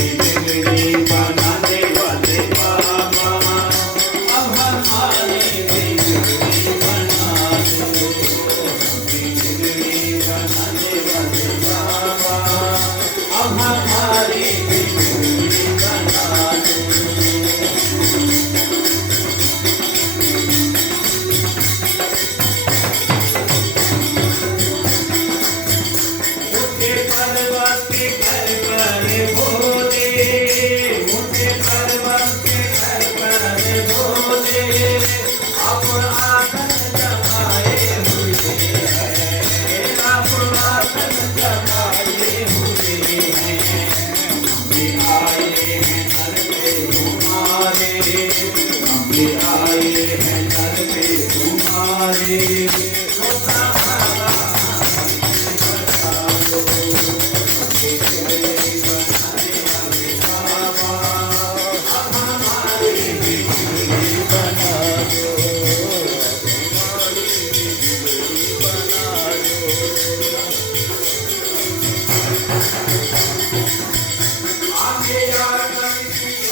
baby.